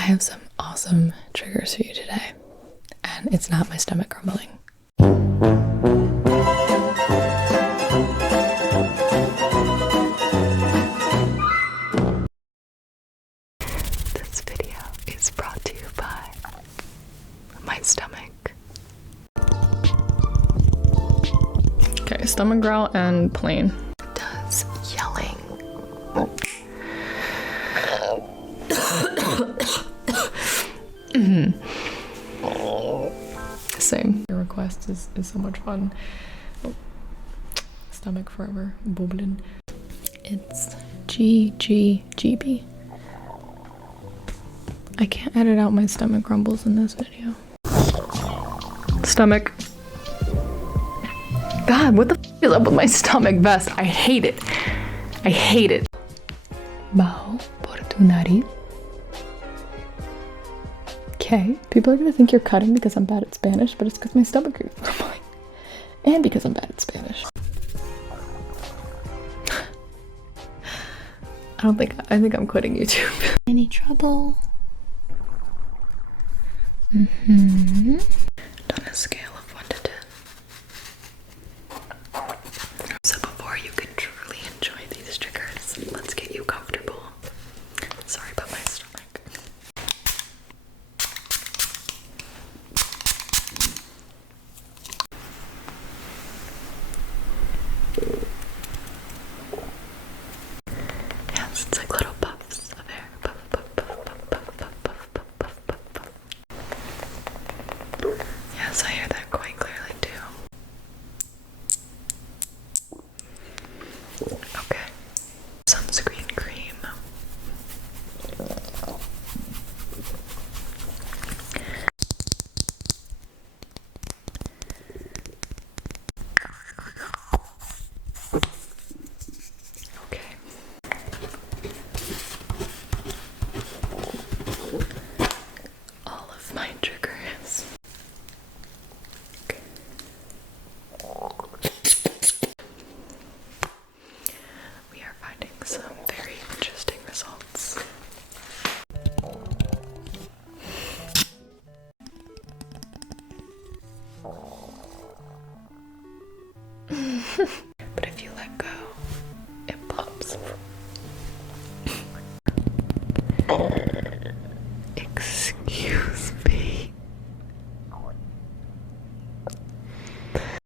I have some awesome triggers for you today, and it's not my stomach grumbling. This video is brought to you by my stomach. Okay, stomach growl and plain. Does yelling. Same. Your request is so much fun. Oh. Stomach forever bubbling. It's Gibi. I can't edit out my stomach grumbles in this video. Stomach. God, what the f is up with my stomach vest? I hate it. I hate it. Bajo por tu nariz. Okay, people are gonna think you're cutting because I'm bad at Spanish, but it's because my stomach is grumbling. And because I'm bad at Spanish. I think I'm quitting YouTube. Any trouble? On a scale